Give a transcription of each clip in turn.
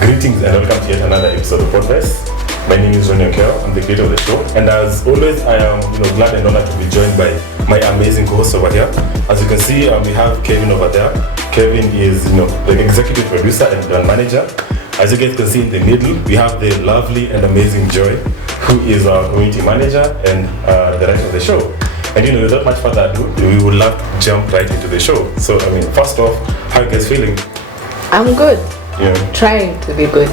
Greetings and welcome to yet another episode of Podvise. My name is Ronnie Okero, I'm the creator of the show, and as always, I am glad and honored to be joined by my amazing co-host over here. As you can see, we have Kevin over there. Kevin is the executive producer and brand manager. As you guys can see in the middle, we have the lovely and amazing Joy, who is our community manager and the writer of the show. And without much further ado, we would love to jump right into the show. So, first off, how are you guys feeling? I'm good. Yeah. Trying to be good,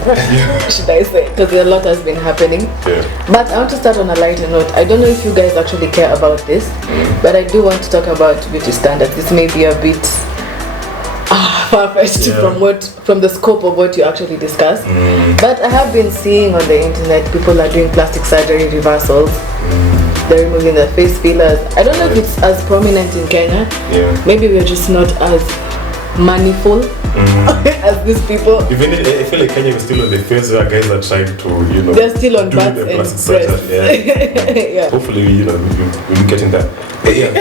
should I say, because a lot has been happening. Yeah. But I want to start on a lighter note. I don't know if you guys actually care about this, but I do want to talk about beauty standards. This may be a bit far-fetched from the scope of what you actually discuss. But I have been seeing on the internet people are doing plastic surgery reversals. They're removing their face fillers. I don't know if it's as prominent in Kenya. Yeah. Maybe we're just not as moneyful as these people. Even I feel like Kenya is still on the phase where guys are trying to, they're still on do butts the and plastic breasts. surgery. Yeah. Hopefully, we'll be getting that. Yeah.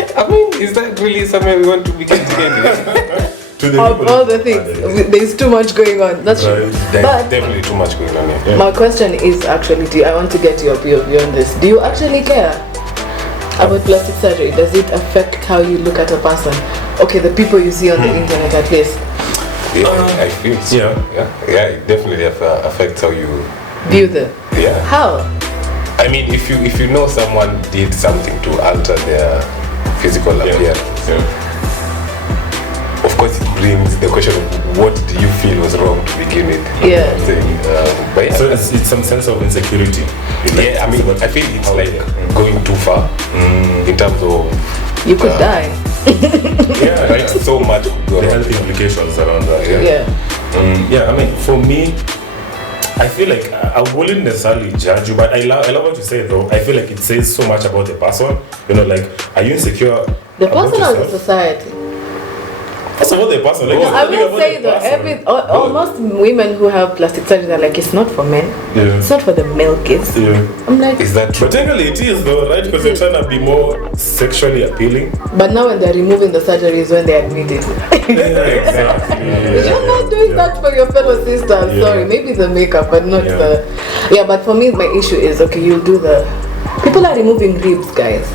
Is that really somewhere we want to be getting into? Of all the things, there's too much going on. That's true. But definitely too much going on here. Yeah. My question is actually, I want to get your POV on this. Do you actually care about plastic surgery? Does it affect how you look at a person? Okay, the people you see on the internet at least. Yeah, I feel so. Yeah, it definitely affects how you view them. Yeah. How? If you know someone did something to alter their physical appearance. Yeah. Of course, it brings the question of what do you feel was wrong to begin with? Yeah. So it's some sense of insecurity. I feel it's like going too far in terms of you could die. Yeah, right. So much the health implications around that. For me, I feel like I wouldn't necessarily judge you, but I love what you say though. I feel like it says so much about the person. Are you insecure? The person or the society? First of all, the person. I will say though, almost women who have plastic surgery are like, it's not for men. Yeah. It's not for the male kids. Yeah. I'm like, is that true? But technically it is though, right? Because they're trying to be more sexually appealing. But now when they're removing the surgery is when they admit it. Exactly. You're not doing that for your fellow sisters. Yeah. Sorry, maybe the makeup, but not the. Yeah, but for me, my issue is you'll do the. People are removing ribs, guys.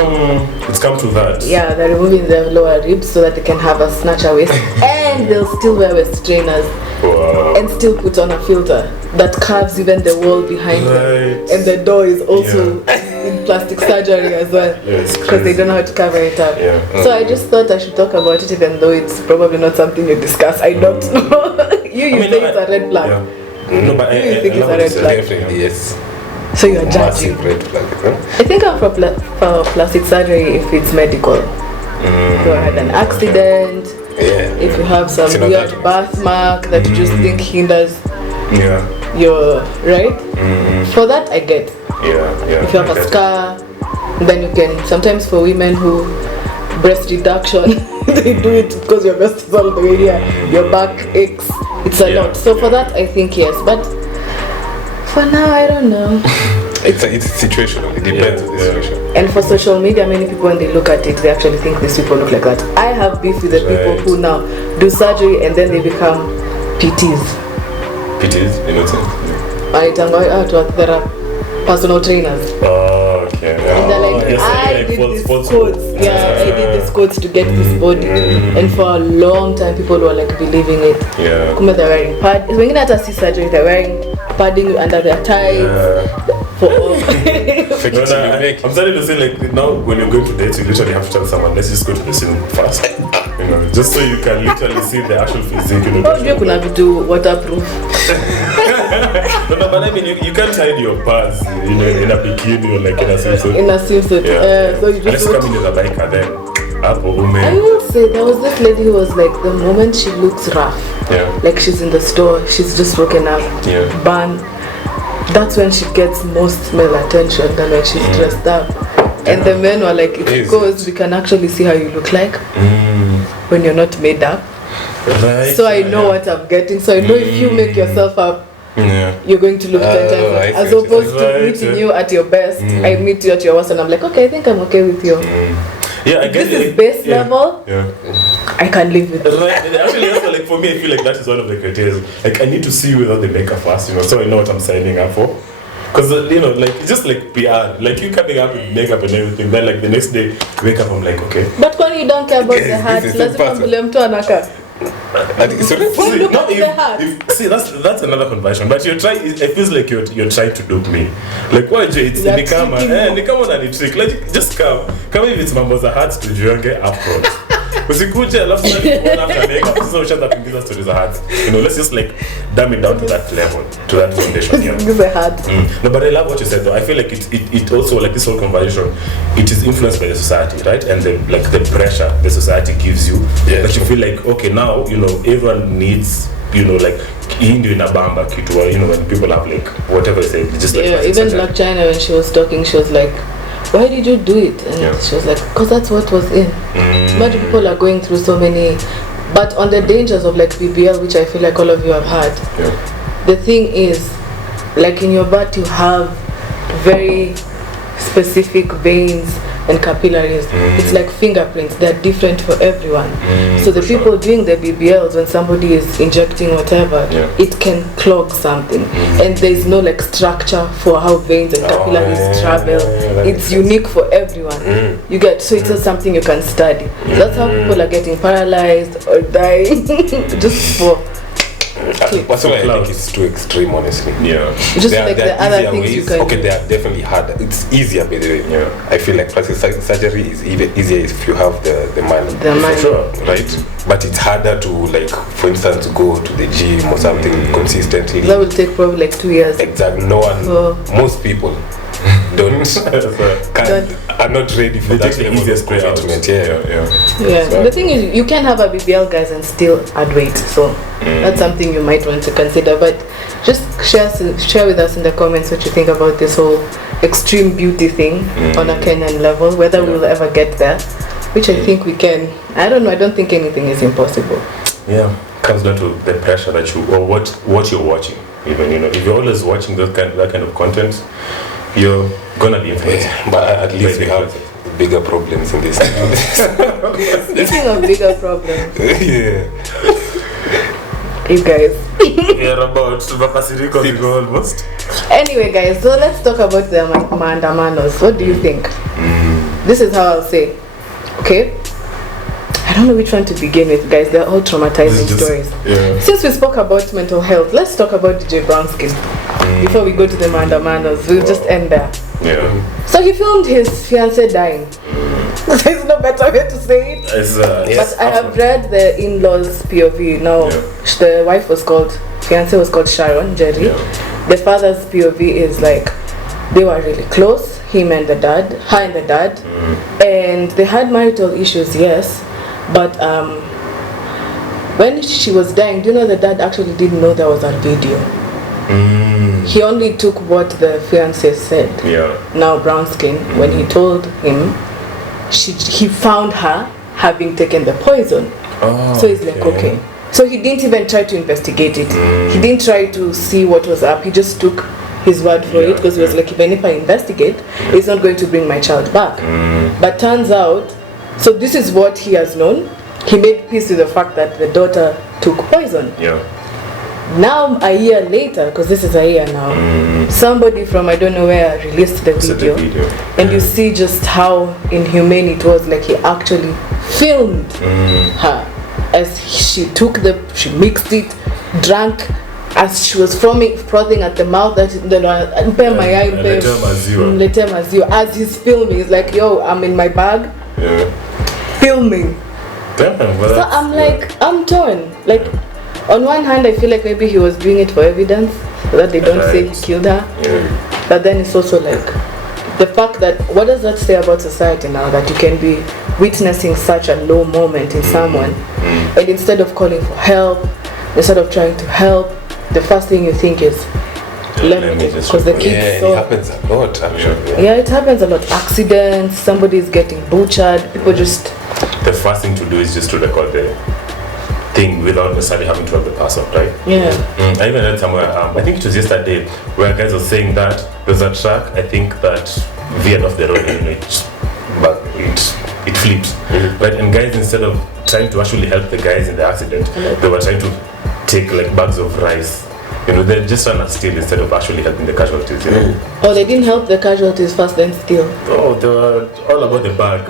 It's come to that. Yeah, they're removing their lower ribs so that they can have a snatcher waist, and they'll still wear waist trainers. Wow. And still put on a filter that carves even the wall behind them, and the door is also in plastic surgery as well, because they don't know how to cover it up. Yeah. So I just thought I should talk about it, even though it's probably not something you discuss. I don't know. You think it's a red flag. Yeah. No, but you think it's a red flag. Definitely, yes. So you are judging. Red flag, I think I'm for plastic surgery if it's medical. If you had an accident, if you have some weird birthmark that you just think hinders your right. For that I get. If you have a scar, then you can. Sometimes for women who breast reduction, they do it because your breast is all the way here. Your back aches. It's a lot. So for that I think yes, but. For now, I don't know. It's situational. It depends on the situation. And for social media, many people, when they look at it, they actually think these people look like that. I have beef with the people who now do surgery and then they become PTs. PTs? You know what I'm saying? There are personal trainers. Oh, okay. And they're like, I did these quotes. I did these quotes to get this body. And for a long time, people were like believing it. Yeah. They're wearing pads. When you're at a surgery, they're wearing padding under their tights. I'm starting to say now when you're going to date, you literally have to tell someone, let's just go to the cinema first. Just so you can literally see the actual physique. You can have to do waterproof. But you can't hide your pads, in a bikini or like in a swimsuit. In a swimsuit. So you just come in as a biker then. I will say there was this lady who was like, the moment she looks rough, like she's in the store, she's just woken up, bun. That's when she gets most male attention than when she's dressed up. And the men were like, because we can actually see how you look like when you're not made up. Right. So I know what I'm getting. So I know if you make yourself up, you're going to look 10 times as opposed to meeting you at your best. I meet you at your worst and I'm like, okay, I think I'm okay with you. Yeah, I guess this is base level. I can live with it. Right. Actually, also, like for me, I feel like that is one of the criteria. Like I need to see you without the makeup first, so I know what I'm signing up for. Because like it's just like PR, like you coming up with makeup and everything. Then like the next day, wake up, I'm like, okay. But when you don't care about the hat, lazima mbele mtu anaka. See, that's another conversion. But you're trying. It feels like you're trying to dupe me. Like why? It's nikama na ni trick. Like just come if it's mambo za hats to jiange approach. Usikuje alafu sasa after makeup sasa ushaanza kuingiza stories za hats. Let's just like dumb it down to that level, to that foundation. Give a hat. No, but I love what you said though. I feel like it also, like this whole conversation, it is influenced by the society, right? And the pressure the society gives you, that you feel like, okay, now everyone needs, like ndio inabamba kitu, when people have like whatever they say, just like even Black Chyna, when she was talking, she was like, why did you do it? And she was like, because that's what was in. But people are going through so many, but on the dangers of like BBL, which I feel like all of you have had, the thing is, like in your butt you have very specific veins and capillaries. It's like fingerprints, they're different for everyone. So the people doing the BBLs, when somebody is injecting whatever, it can clog something. And there's no like structure for how veins and capillaries travel. It's unique for everyone. You get, so it's not something you can study. That's how people are getting paralyzed or dying just for Personally, I think it's too extreme, honestly. Just there, like the other things ways. You can they are definitely harder. It's easier, by the way. I feel like plastic surgery is even easier if you have the money. For sure, right? But it's harder to, like, for instance, go to the gym or something consistently. That will take probably like 2 years. Exactly. No one, most people are not ready for that level of commitment. So the thing is, you can have a BBL, guys, and still add weight. So that's something you might want to consider. But just share with us in the comments what you think about this whole extreme beauty thing on a Kenyan level. Whether we'll ever get there, which I think we can. I don't know. I don't think anything is impossible. Comes down to the pressure that you, or what you're watching. Even if you're always watching that kind of content, you're gonna be influenced. But at least we have bigger problems in this. Speaking of bigger problems, you guys. We're about to go almost. Anyway, guys, so let's talk about the Maandamanos. What do you think? This is how I'll say. Okay. I don't know which one to begin with, guys. They're all traumatizing stories. Since we spoke about mental health, let's talk about DJ Brownskin before we go to the Maandamanos. We'll just end there. So he filmed his fiancée dying. There's no better way to say it. But I have read the in-laws POV. Now, the wife was called, fiancée was called Sharon Jerry. The father's POV is like, they were really close, him and the dad, her and the dad, and they had marital issues, yes. But when she was dying, do you know the dad actually didn't know there was a video? He only took what the fiancé said. Now Brownskin, when he told him, he found her having taken the poison. So he's like, okay. So he didn't even try to investigate it. He didn't try to see what was up. He just took his word for it, because he was like, even if I investigate, it's not going to bring my child back. But turns out, so this is what he has known. He made peace with the fact that the daughter took poison. Now, a year later, because this is a year now, somebody from I don't know where released the video. And you see just how inhumane it was. Like, he actually filmed her as she mixed it, drank, as she was frothing at the mouth, that as he's filming, he's like, yo, I'm in my bag, filming. So I'm like, I'm torn. Like, on one hand, I feel like maybe he was doing it for evidence, so that they don't say he killed her. But then it's also like, the fact that, what does that say about society now, that you can be witnessing such a low moment in someone, and instead of calling for help, instead of trying to help, the first thing you think is, because the kids it happens a lot, actually. It happens a lot. Accidents, somebody is getting butchered, people just... The first thing to do is just to record the thing without necessarily having to have the person, right? I even read somewhere, I think it was yesterday, where guys were saying that there's a truck, I think, that veered off the road and it flipped. Right? And guys, instead of trying to actually help the guys in the accident, they were trying to take like bags of rice. You know, they're just trying to steal instead of actually helping the casualties. You know? Oh, they didn't help the casualties first, then steal. Oh, they were all about the bag.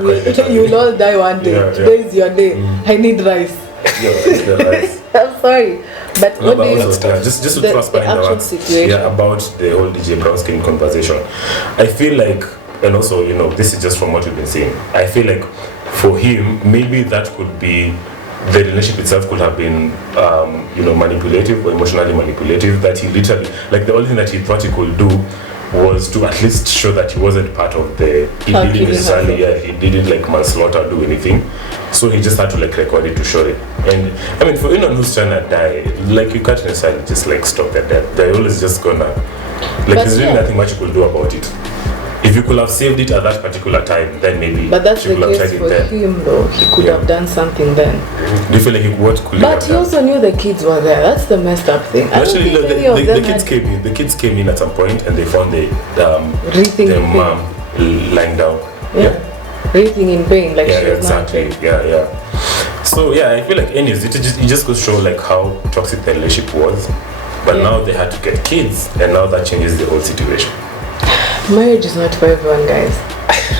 You will all die one day. Today is your day. I need rice. It's the rice. I'm sorry, but no, what do you just to throw a spanner in the works, about the whole DJ Brownskin conversation. I feel like, and also, you know, this is just from what we've been seeing. I feel like for him, maybe that could be, the relationship itself could have been, you know, manipulative or emotionally manipulative. That he literally, like, the only thing that he thought he could do was to at least show that he wasn't part of the. He didn't necessarily, he didn't like manslaughter or do anything. So he just had to like record it to show it. And I mean, for anyone who's trying to die, like you can't necessarily just like stop their death. They're always just gonna, like, there's really nothing much you could do about it. If you could have saved it at that particular time, then maybe. But that's the case for him, though. He could have done something then. Do you feel like what could? But he also knew the kids were there. That's the messed up thing. Actually, the kids came in. The kids came in at some point, and they found the mom lying down. Yeah. Breathing in pain, like she was exactly. Yeah. So I feel like anyways, it just goes to show like how toxic the relationship was. But now they had to get kids, and now that changes the whole situation. Marriage is not for everyone, guys.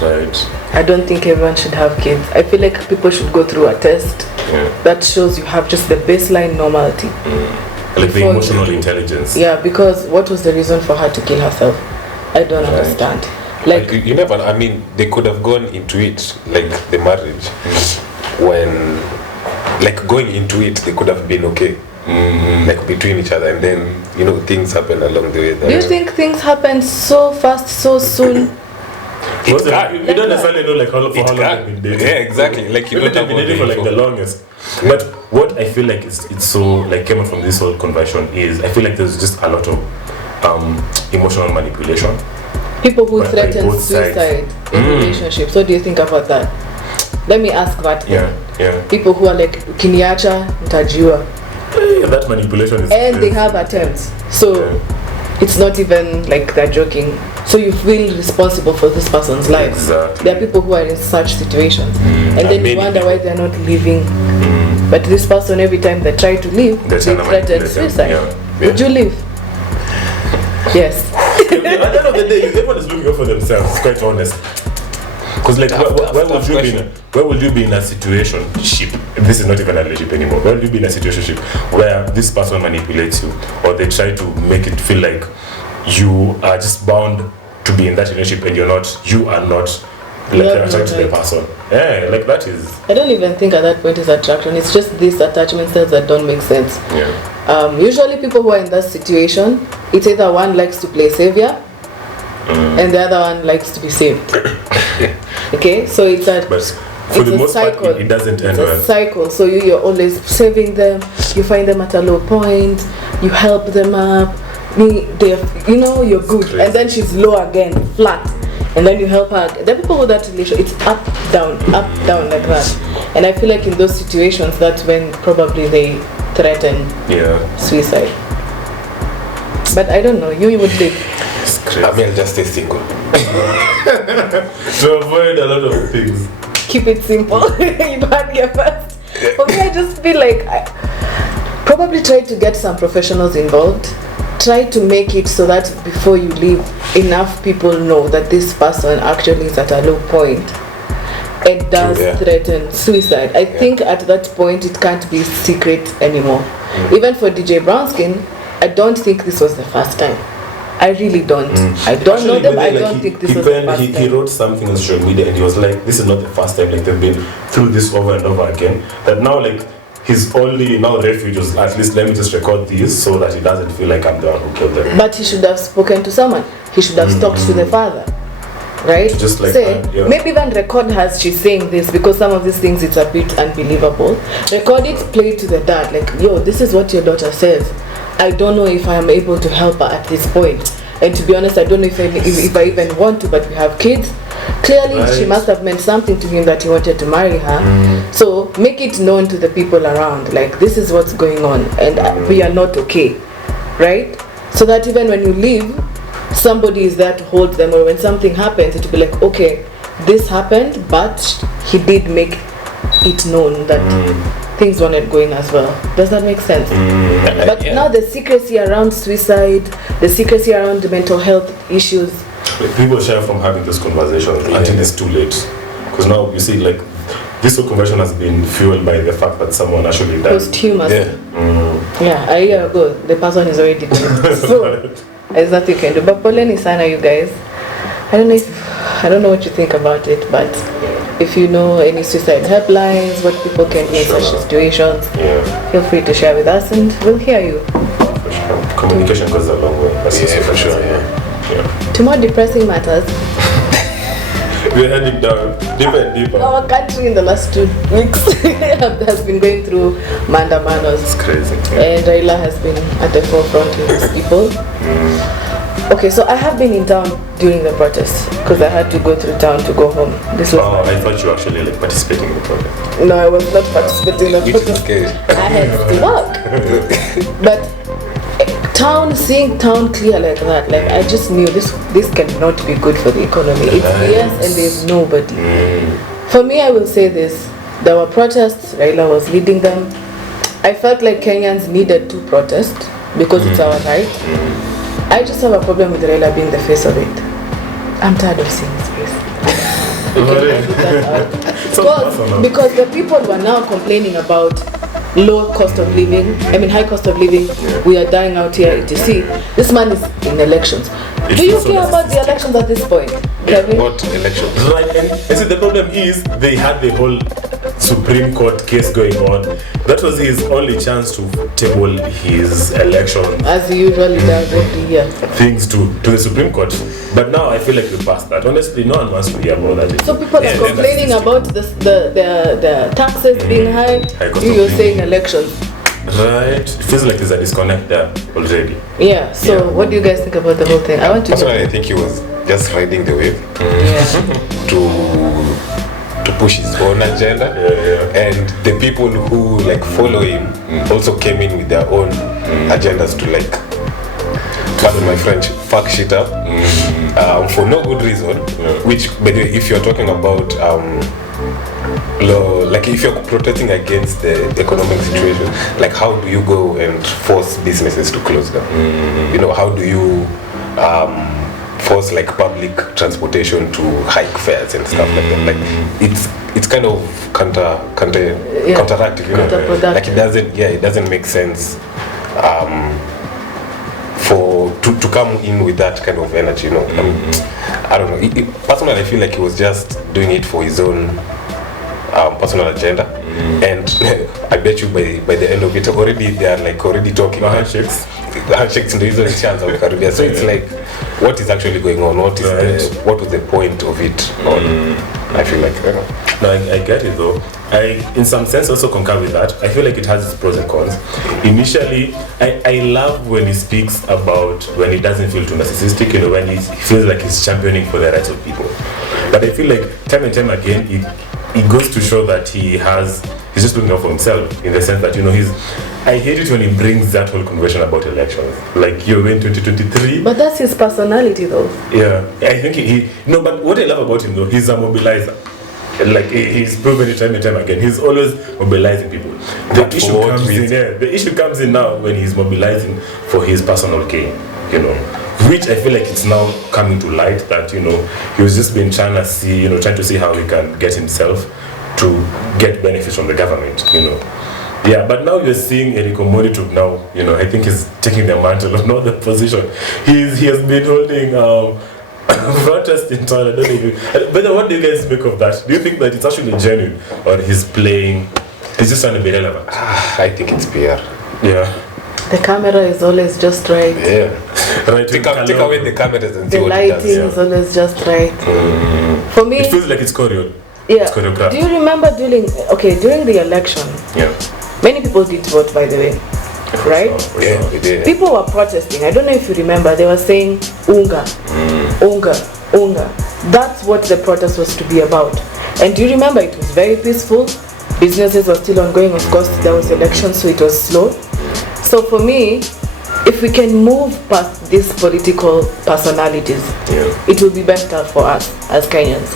Right. I don't think everyone should have kids. I feel like people should go through a test that shows you have just the baseline normality. Like the emotional intelligence. Yeah, because what was the reason for her to kill herself? I don't understand. Like you never. I mean, they could have gone into it like the marriage when, like going into it, they could have been okay. Like between each other, and then you know things happen along the way. Do you think things happen so fast, so soon? You don't necessarily know like how long they've been dating. Yeah, exactly. Like you don't have been dating for like the longest. But what I feel like it's so like came out from this whole conversion is I feel like there's just a lot of emotional manipulation. People who threaten suicide in relationships. What do you think about that? Let me ask that. Yeah. People who are like Kinyacha Ntajua. That manipulation is and they have attempts, so it's not even like they're joking. So you feel responsible for this person's life. Exactly. There are people who are in such situations, and then you wonder why they're not living. But this person, every time they try to leave, they threaten suicide. Would you live? Yes. At the end of the day, everyone is looking out for themselves. Quite honest. Because like, where would you be in a situationship? This is not even a relationship anymore. Where would you be in a situationship where this person manipulates you, or they try to make it feel like you are just bound to be in that relationship, and you are not like attracted to the person? Yeah, like that is. I don't even think at that point is attraction. It's just these attachment styles that don't make sense. Yeah. Usually, people who are in that situation, it's either one likes to play savior, and the other one likes to be saved. Okay, so it's a cycle. It doesn't end well. It's a cycle. So you're always saving them. You find them at a low point. You help them up. You're good, and then she's low again, flat, and then you help her. The people with that relation, it's up, down, like that. And I feel like in those situations, that's when probably they threaten suicide. But I don't know. You would live. I mean, I'll just stay single. To avoid a lot of things. Keep it simple. You don't get first. For me, I just feel like I probably try to get some professionals involved. Try to make it so that before you leave, enough people know that this person actually is at a low point and does threaten suicide. I think at that point, it can't be secret anymore. Even for DJ Brownskin, I don't think this was the first time. I really don't. I don't know them. I don't think this was the first time. He wrote something on social media and he was like, this is not the first time, like they've been through this over and over again. That now like his only refuge was, at least let me just record these so that he doesn't feel like I'm the one who killed them. But he should have spoken to someone. He should have talked to the father. Right? Just like maybe even record her she's saying this, because some of these things it's a bit unbelievable. Record it, play it to the dad, like, yo, this is what your daughter says. I don't know if I am able to help her at this point. And to be honest, I don't know if I even want to, but we have kids. Clearly, she must have meant something to him that he wanted to marry her. So make it known to the people around, like, this is what's going on, and we are not okay, right? So that even when you leave, somebody is there to hold them, or when something happens, it will be like, okay, this happened, but he did make it known that things weren't going as well. Does that make sense? But now the secrecy around suicide, the secrecy around the mental health issues. Like people shy from having this conversation until it's too late. Because now you see, like, this whole conversation has been fueled by the fact that someone actually died. Posthumously. Yeah, a year ago, the person is already dead. So, there's nothing you can do. But Poleni Sana, you guys, I don't know what you think about it, but if you know any suicide helplines, what people can do in such situations, feel free to share with us and we'll hear you. For sure. Communication goes a long way. For sure, To more depressing matters. We're heading down deeper and deeper. Our country in the last 2 weeks has been going through Maandamano. It's crazy. And Raila has been at the forefront with these people. Okay, so I have been in town during the protest because I had to go through town to go home. This was I thought you were actually like participating in the protest. No, I was not participating in the protest. I had to work. But seeing town clear like that, like I just knew this cannot be good for the economy. It's yes and there's nobody. For me, I will say this. There were protests, Raila was leading them. I felt like Kenyans needed to protest because it's our right. I just have a problem with Raila being the face of it. I'm tired of seeing his face. Because the people were now complaining about low cost of living, high cost of living. We are dying out here, etc. This man is in elections. Do you care about the elections at this point, Kevin? What elections? Right, and see, the problem is they had the whole Supreme Court case going on. That was his only chance to table his election. As he usually does every year. Things to the Supreme Court. But now I feel like we passed that. Honestly, no one wants to hear about that. So people are complaining about the taxes being high. You're saying elections. Right. It feels like there's a disconnect there already. Yeah. So what do you guys think about the whole thing? Personally, I think he was just riding the wave to push his own agenda, and the people who like follow him also came in with their own agendas to like, pardon my French, fuck shit up for no good reason. Which, by the way, if you're talking about like if you're protesting against the economic situation, like how do you go and force businesses to close down? You know, how do you force like public transportation to hike fares and stuff like that? Like it's kind of counteractive, you know. Like it doesn't make sense to come in with that kind of energy, you know. I don't know. Personally, I feel like he was just doing it for his own personal agenda, and I bet you by the end of it already they are like already talking handshakes in the usual chance of Caribbean. So it's like, what is actually going on? What was the point of it? I feel like No, I get it though. I in some sense also concur with that. I feel like it has its pros and cons. Initially, I love when he speaks about when he doesn't feel too narcissistic, you know, when he feels like he's championing for the rights of people. But I feel like time and time again it goes to show that he's just looking out for himself, in the sense that, you know, I hate it when he brings that whole conversation about elections. Like, you're in 2023. But that's his personality though. Yeah, I think but what I love about him though, he's a mobilizer. Like, he's proven it time and time again. He's always mobilizing people. The issue comes in now when he's mobilizing for his personal gain, you know. Which I feel like it's now coming to light that, you know, he was just been trying to see how he can get himself to get benefits from the government, you know. Yeah, but now you're seeing Eric Omondi to now, you know, I think he's taking the mantle of not the position. He has been holding protest in town. I don't know if but what do you guys make of that? Do you think that it's actually genuine, or he's just trying to be relevant? I think it's PR. Yeah. The camera is always just right. Yeah. Right. Take away the cameras and see what it does. The lighting is always just right. For me, it feels like it's choreographed. Yeah. It's choreographed. Do you remember during the election? Yeah. Many people did vote, by the way. Right? Yeah, we did. People were protesting. I don't know if you remember. They were saying unga, unga, unga. That's what the protest was to be about. And do you remember it was very peaceful? Businesses were still ongoing. Of course, there was election, so it was slow. So for me, if we can move past these political personalities, it will be better for us as Kenyans.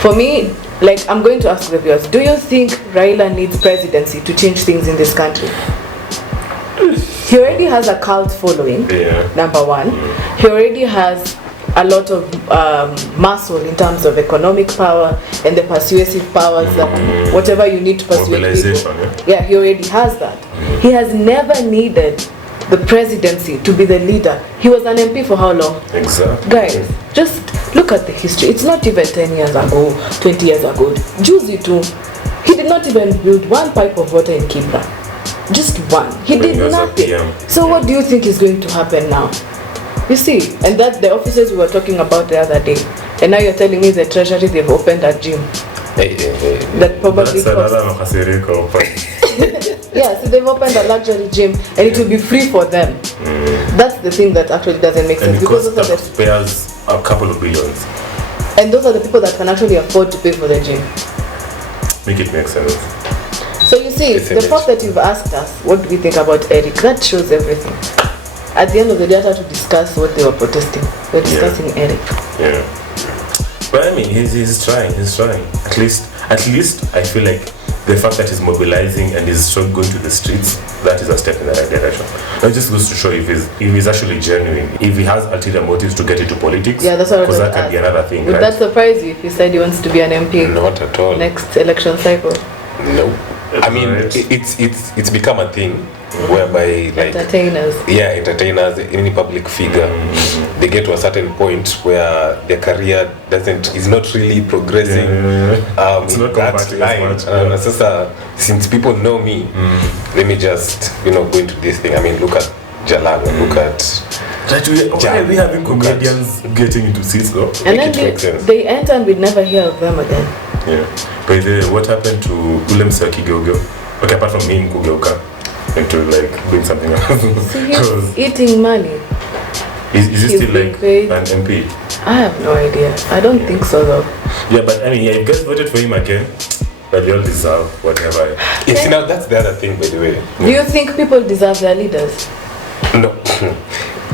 For me, Like, I'm going to ask the viewers, do you think Raila needs presidency to change things in this country? He already has a cult following, number one. He already has a lot of muscle in terms of economic power and the persuasive powers that whatever you need to persuade people. Yeah, he already has that. He has never needed the presidency to be the leader. He was an MP for how long? Exactly. Guys, just look at the history. It's not even 10 years ago, 20 years ago. Juicy too. He did not even build one pipe of water in Kibra. Just one. He did nothing. So what do you think is going to happen now? You see, and that the officers we were talking about the other day, and now you're telling me the treasury they've opened a gym. That probably costs. Yeah, so they've opened a luxury gym and it will be free for them. That's the thing that actually doesn't make sense. Because those are the payers a couple of billions. And those are the people that can actually afford to pay for the gym. Make it make sense. So you see, the fact that you've asked us, what do we think about Eric, that shows everything. At the end of the day, I had to discuss what they were protesting. We're discussing Eric. Yeah. But I mean, he's trying. At least I feel like the fact that he's mobilizing and he's going to the streets, that is a step in the right direction. That just goes to show if he's actually genuine, if he has ulterior motives to get into politics. Yeah, that's what I was because that can be another thing. Would that surprise you if he said he wants to be an MP? Not at all. Next election cycle? No. I mean, it's become a thing whereby like entertainers, any public figure, they get to a certain point where their career is not really progressing. It's not that line. Since people know me, let me just go into this thing. I mean, look at Jalal, look at. Why are we having comedians getting into seats though? And then they enter and we never hear of them again. Yeah. By the way, what happened to Ulem Saki Gilgil? Okay, apart from him Kugeuka into like doing something else. So he's eating money. Is he still like an MP? I have no idea. I don't think so though. Yeah, but I mean, you guys voted for him again. But they all deserve whatever. See, now that's the other thing, by the way. Do you think people deserve their leaders? No.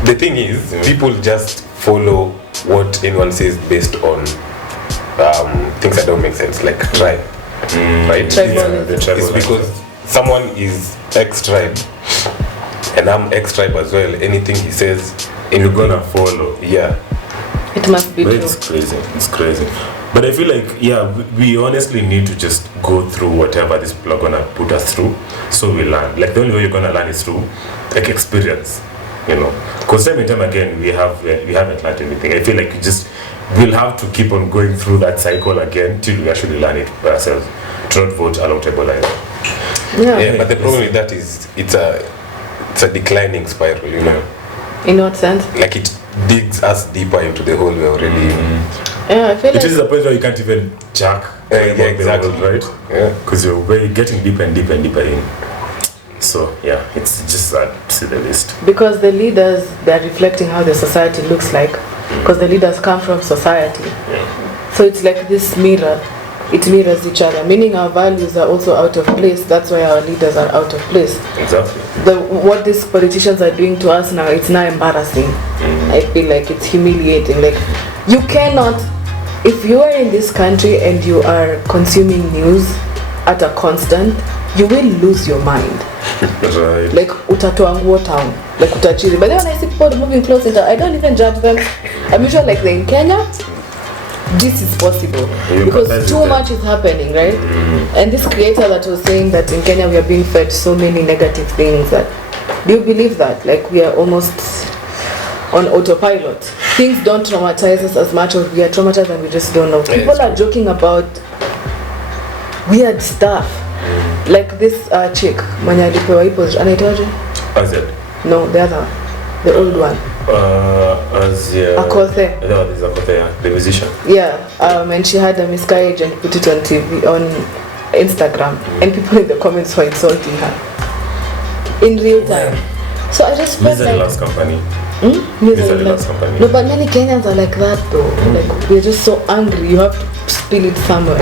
The thing is, people just follow what anyone says based on things that don't make sense, like tribe, right? It's because someone is X-tribe and I'm X-tribe as well. Anything he says, you're gonna follow. Yeah, it must be true. It's crazy. But I feel like, we honestly need to just go through whatever these people are gonna put us through, so we learn. Like the only way you're gonna learn is through like experience, because time and time again we haven't learned anything. I feel like we'll have to keep on going through that cycle again till we actually learn it by ourselves. To not vote along table line. Yeah, but the problem with that is it's a declining spiral, In what sense? Like it digs us deeper into the hole we're already. Yeah, I feel like it is a point where you can't even jack. Exactly. Right? Yeah. Because you're getting deeper and deeper and deeper in. So it's just that, to say the least. Because the leaders, they're reflecting how the society looks like. Because the leaders come from society. So it's like this mirror. It mirrors each other, meaning our values are also out of place. That's why our leaders are out of place. Exactly. What these politicians are doing to us now, it's now embarrassing. I feel like it's humiliating. Like, you cannot, if you are in this country and you are consuming news at a constant, you will lose your mind. Right. Like utatoa nguo town, like utachiri. But then when I see people moving close, I don't even judge them. I'm usually like, in Kenya, this is possible because too much is happening, right? And this creator that was saying that in Kenya we are being fed so many negative things, that do you believe that? Like, we are almost on autopilot. Things don't traumatize us as much as we are traumatized and we just don't know. People are joking about weird stuff. Like this chick, mwenye alipewa hii position, anaitwaje? Azed. No, the other, the old one. Akothe. No, this is Akothe, the musician. Yeah, and she had a miscarriage and put it on TV, on Instagram, and people in the comments were insulting her in real time. So I just felt like last company. Last company. No, but many Kenyans are like that though. Like, we're just so angry. You have to spill it somewhere.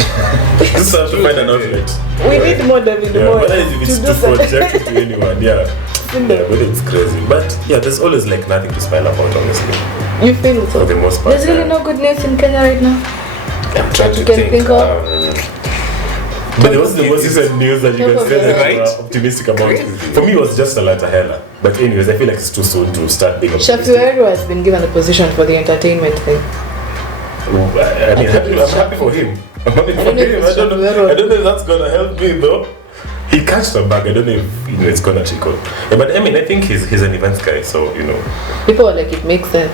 Just have to find an outlet. We need more David more. Whether it's to project it to anyone, but it's crazy. But there's always like nothing to smile about, honestly. You feel so? For the most part. There's really no good news in Kenya right now. I'm trying to think. But there was the most recent news that you can say that right? you are optimistic about. For me, it was just a letter hella. But anyways, I feel like it's too soon to start being optimistic. Shafiweru has been given a position for the entertainment thing. I mean, I'm happy for him. I'm happy for him. I don't know if that's gonna help me though. He catched a bag. I don't know if it's gonna trickle. Yeah, but I mean, I think he's an events guy, so people are like, it makes sense.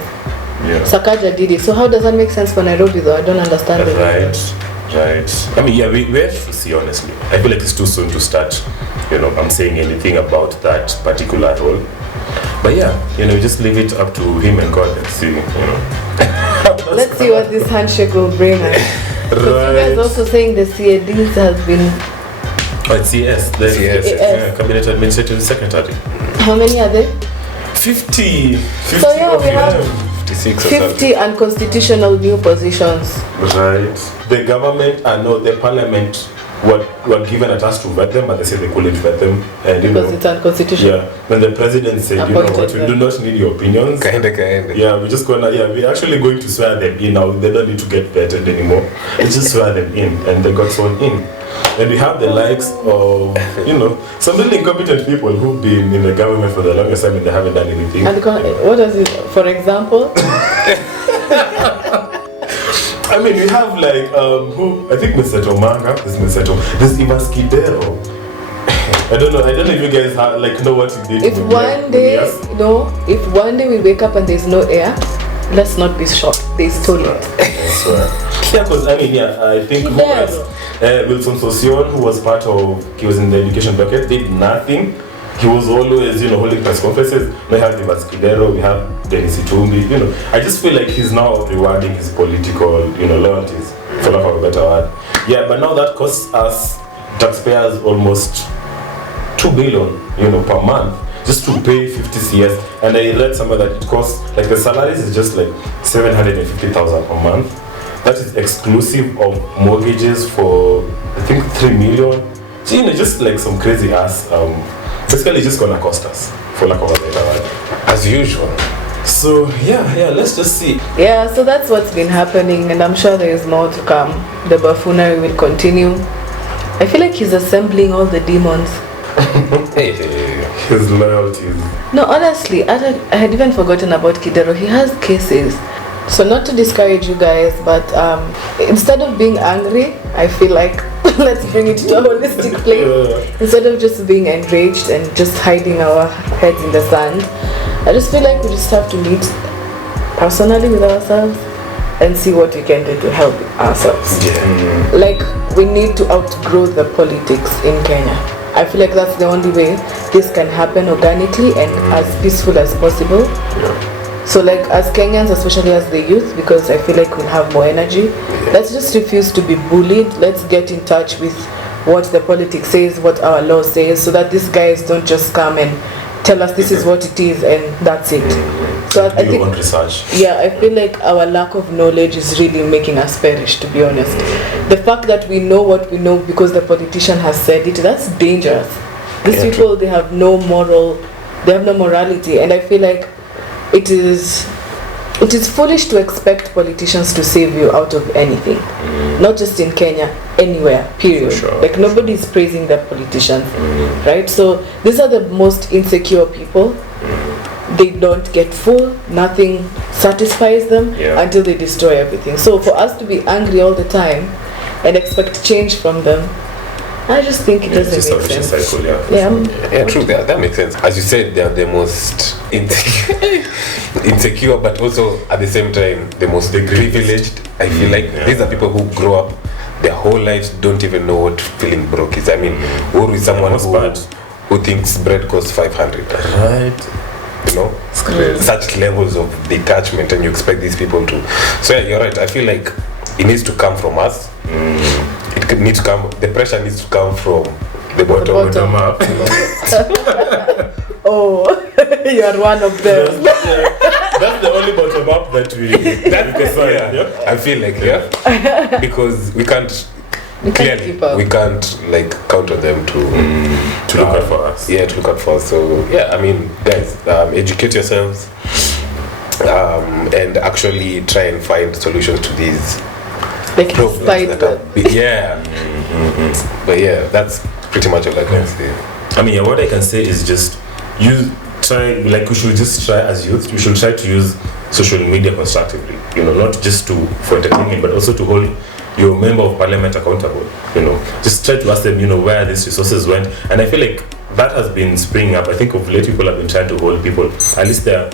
Yeah. Sakaja did it. So how does that make sense for Nairobi though? I don't understand. Right. I mean, yeah, we have to see, honestly. I feel like it's too soon to start, I'm saying anything about that particular role. But yeah, just leave it up to him and God and see, Let's see what this handshake will bring us. Because you guys also saying the CADs has been... Oh, it's CAS. The CAS. Cabinet Administrative Secretary. How many are there? 50. So yeah, we have 50 unconstitutional new positions. Right. The government, the parliament were given a task to vet them, but they said they couldn't vet them. And, because it's unconstitutional. Yeah. When the president said, we do not need your opinions. Kinda. Yeah, we're actually going to swear them in now. They don't need to get vetted anymore. We just swear them in, and they got sworn in. And we have the likes of, some really incompetent people who've been in the government for the longest time and they haven't done anything. And what does it, for example? I mean, we have I think Mr. Tomanga, there's Ivan Skidero. I don't know if you guys know what he did. If one day we wake up and there's no air, let's not be shocked. They stole it. I swear. Yeah, because I think Wilson Sosion, who was he was in the education bucket, did nothing. He was always, holding press conferences. We have Ivan Skidero, we have Dennis Itumbi, I just feel like he's now rewarding his political, loyalties, for lack of a better word. Yeah, but now that costs us taxpayers almost 2 billion, per month, just to pay 50 CS. And I read somewhere that it costs, the salaries is just 750,000 a month. That is exclusive of mortgages for, I think, 3 million. So, just some crazy ass, basically just gonna cost us, for lack of a better word. As usual. So, yeah, let's just see. Yeah, so that's what's been happening, and I'm sure there is more to come. The buffoonery will continue. I feel like he's assembling all the demons. His loyalties. No, honestly, I had even forgotten about Kidero. He has cases. So not to discourage you guys, but instead of being angry, I feel like let's bring it to a holistic place. Instead of just being enraged and just hiding our heads in the sand, I just feel like we just have to meet personally with ourselves and see what we can do to help ourselves. We need to outgrow the politics in Kenya. I feel like that's the only way this can happen organically and as peaceful as possible. So as Kenyans, especially as the youth, because I feel like we'll have more energy, let's just refuse to be bullied. Let's get in touch with what the politics says, what our law says, so that these guys don't just come and tell us this is what it is and that's it. So I think research. Yeah, I feel like our lack of knowledge is really making us perish, to be honest. The fact that we know what we know because the politician has said it, that's dangerous. These people, they have no morality, and I feel like it is foolish to expect politicians to save you out of anything. Not just in Kenya, anywhere, period. Sure. Nobody is praising their politicians, right? So these are the most insecure people. They don't get full, nothing satisfies them until they destroy everything. So for us to be angry all the time and expect change from them, I just think it doesn't make sense. Cycle, true. That makes sense. As you said, they are the most insecure, but also at the same time the most privileged. I feel like these are people who grow up their whole lives don't even know what feeling broke is. I mean, who is someone who thinks bread costs 500? Right. Such levels of detachment, and you expect these people to. So you're right. I feel like it needs to come from us. It needs to come. The pressure needs to come from the bottom up. Oh, you are one of them. That's the only bottom up that we can I feel like because we can't. Clearly, we can't count on them to look out for us. Yeah, to look out for us. So I mean, guys, educate yourselves and actually try and find solutions to these Like despite them. Yeah. But yeah, that's pretty much all I can say. I mean, what I can say is just we should just try as youth, we should try to use social media constructively, not just for entertainment, but also to hold your member of parliament accountable, just try to ask them, where these resources went. And I feel like that has been springing up. I think of late people have been trying to hold people, at least their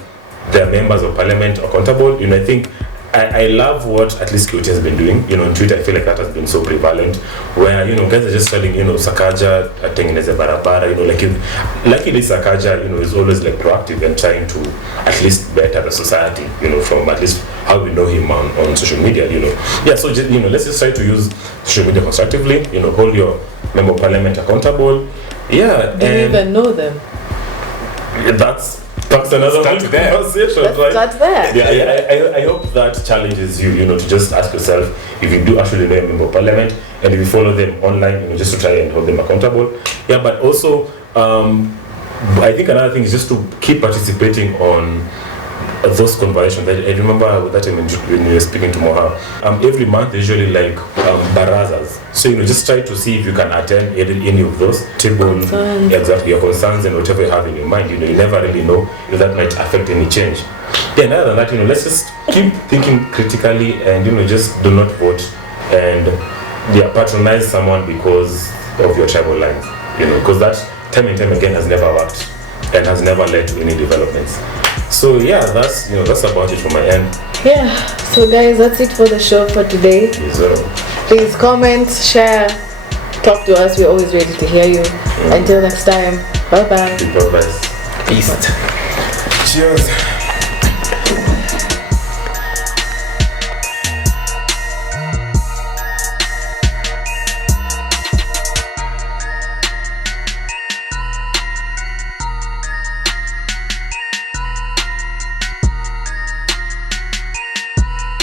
members of parliament accountable. I think I love what at least Kiwete has been doing. On Twitter, I feel like that has been so prevalent, where guys are just telling Sakaja atengeneze barabara. Luckily Sakaja is always like proactive and trying to at least better the society. From at least how we know him on social media. Yeah. So just, let's just try to use social media constructively. Hold your member of parliament accountable. Yeah. Do you even know them? That's another conversation, right? Start there. Yeah, I hope that challenges you, to just ask yourself if you do actually know a member of parliament, and if you follow them online, just to try and hold them accountable. Yeah, but also, I think another thing is just to keep participating on those conversations. I remember that time when you were speaking to Moha, every month usually like barazas. So just try to see if you can attend any of those table exactly your concerns and whatever you have in your mind. You never really know if that might affect any change. Yeah, and other than that, let's just keep thinking critically and just do not vote and patronize someone because of your tribal lines. Because that time and time again has never worked and has never led to any developments. So yeah, that's about it from my end. Yeah. So guys, that's it for the show for today. Please comment, share, talk to us. We're always ready to hear you. Until next time, bye bye. Peace. Cheers.